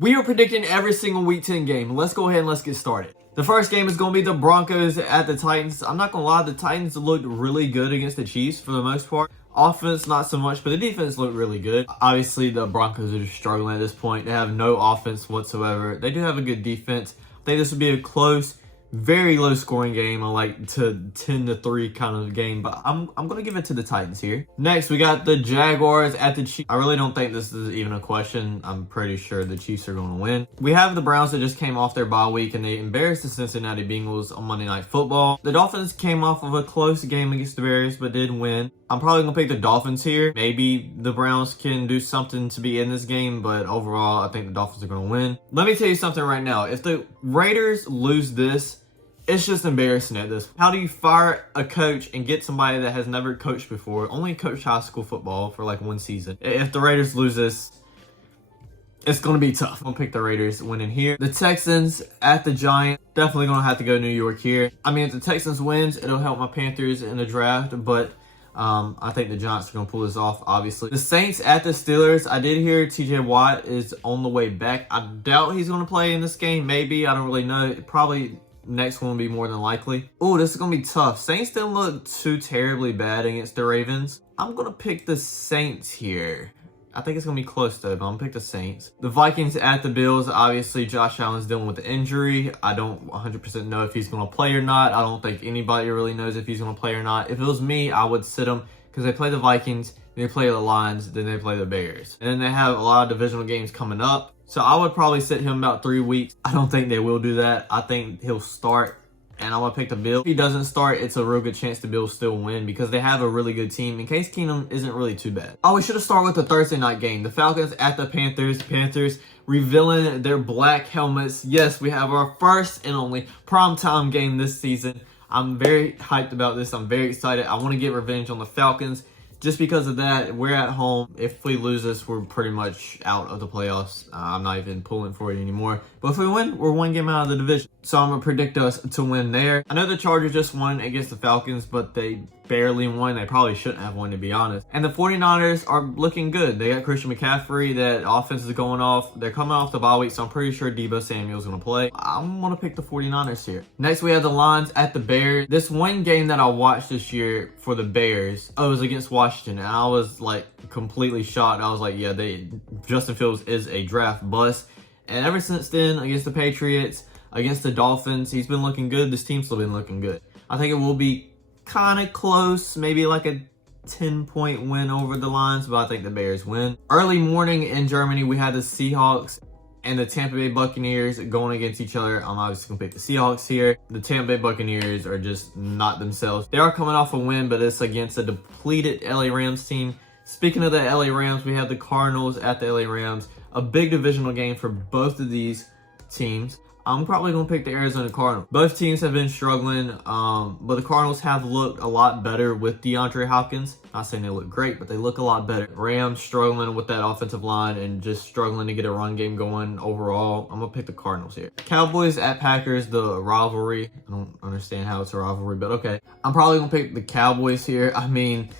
We are predicting every single Week 10 game. Let's go ahead and let's get started. The first game is going to be the Broncos at the Titans. I'm not going to lie, the Titans looked really good against the Chiefs for the most part. Offense, not so much, but the defense looked really good. Obviously, the Broncos are just struggling at this point. They have no offense whatsoever. They do have a good defense. I think this would be a close, very low scoring game, like to 10-3 kind of game, but I'm gonna give it to the Titans here. Next, we got the Jaguars at the Chiefs. I really don't think this is even a question. I'm pretty sure the Chiefs are going to win. We have the Browns that just came off their bye week and they embarrassed the Cincinnati Bengals on Monday Night Football. The Dolphins came off of a close game against the Bears but did win. I'm probably gonna pick the Dolphins here. Maybe the Browns can do something to be in this game, but overall I think the Dolphins are gonna win. Let me tell you something right now. If the Raiders lose this, it's just embarrassing at this. How do you fire a coach and get somebody that has never coached before, only coached high school football for like one season? If the Raiders lose this, it's going to be tough. I'm going to pick the Raiders winning here. The Texans at the Giants. Definitely going to have to go New York here. I mean, if the Texans wins, it'll help my Panthers in the draft, but I think the Giants are going to pull this off, obviously. The Saints at the Steelers. I did hear TJ Watt is on the way back. I doubt he's going to play in this game. Maybe. I don't really know. Probably next one will be more than likely. Oh, this is going to be tough. Saints didn't look too terribly bad against the Ravens. I'm going to pick the Saints here. I think it's going to be close though, but I'm going to pick the Saints. The Vikings at the Bills. Obviously, Josh Allen's dealing with the injury. I don't 100% know if he's going to play or not. I don't think anybody really knows if he's going to play or not. If it was me, I would sit him because they play the Vikings, they play the Lions, then they play the Bears. And then they have a lot of divisional games coming up. So I would probably sit him about 3 weeks. I don't think they will do that. I think he'll start, and I'm going to pick the Bills. If he doesn't start, it's a real good chance the Bills still win because they have a really good team. And Case Keenum isn't really too bad. Oh, we should have started with the Thursday night game. The Falcons at the Panthers. Panthers revealing their black helmets. Yes, we have our first and only primetime game this season. I'm very hyped about this. I'm very excited. I want to get revenge on the Falcons. Just because of that, we're at home. If we lose this, we're pretty much out of the playoffs. I'm not even pulling for it anymore. But if we win, we're one game out of the division. So I'm going to predict us to win there. I know the Chargers just won against the Falcons, but they barely won. They probably shouldn't have won, to be honest. And the 49ers are looking good. They got Christian McCaffrey. That offense is going off. They're coming off the bye week, so I'm pretty sure Deebo Samuel's going to play. I'm going to pick the 49ers here. Next, we have the Lions at the Bears. This one game that I watched this year for the Bears, it was against Washington, and I was like completely shocked. I was like, yeah, Justin Fields is a draft bust. And ever since then, against the Patriots, against the Dolphins, he's been looking good. This team's still been looking good. I think it will be kind of close, maybe like a 10-point win over the Lions, but I think the Bears win. Early morning in Germany, we had the Seahawks and the Tampa Bay Buccaneers going against each other. I'm obviously going to pick the Seahawks here. The Tampa Bay Buccaneers are just not themselves. They are coming off a win, but it's against a depleted LA Rams team. Speaking of the LA Rams, we have the Cardinals at the LA Rams. A big divisional game for both of these teams. I'm probably going to pick the Arizona Cardinals. Both teams have been struggling, but the Cardinals have looked a lot better with DeAndre Hopkins. Not saying they look great, but they look a lot better. Rams struggling with that offensive line and just struggling to get a run game going overall. I'm going to pick the Cardinals here. Cowboys at Packers, the rivalry. I don't understand how it's a rivalry, but okay. I'm probably going to pick the Cowboys here. I mean,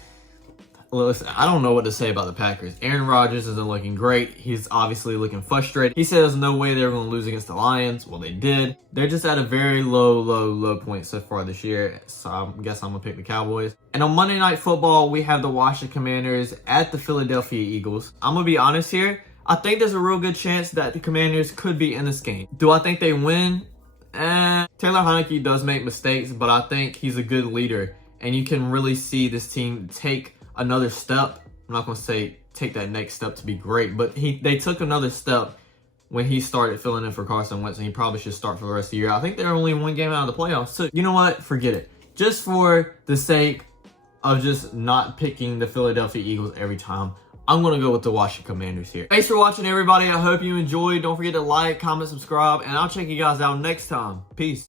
listen, I don't know what to say about the Packers. Aaron Rodgers isn't looking great. He's obviously looking frustrated. He said there's no way they were going to lose against the Lions. Well, they did. They're just at a very low point so far this year. So I guess I'm going to pick the Cowboys. And on Monday Night Football, we have the Washington Commanders at the Philadelphia Eagles. I'm going to be honest here. I think there's a real good chance that the Commanders could be in this game. Do I think they win? Taylor Heinicke does make mistakes, but I think he's a good leader. And you can really see this team take another step. I'm not going to say take that next step to be great, but they took another step when he started filling in for Carson Wentz, and he probably should start for the rest of the year. I think they're only one game out of the playoffs. So you know what? Forget it. Just for the sake of just not picking the Philadelphia Eagles every time, I'm going to go with the Washington Commanders here. Thanks for watching, everybody. I hope you enjoyed. Don't forget to like, comment, subscribe, and I'll check you guys out next time. Peace.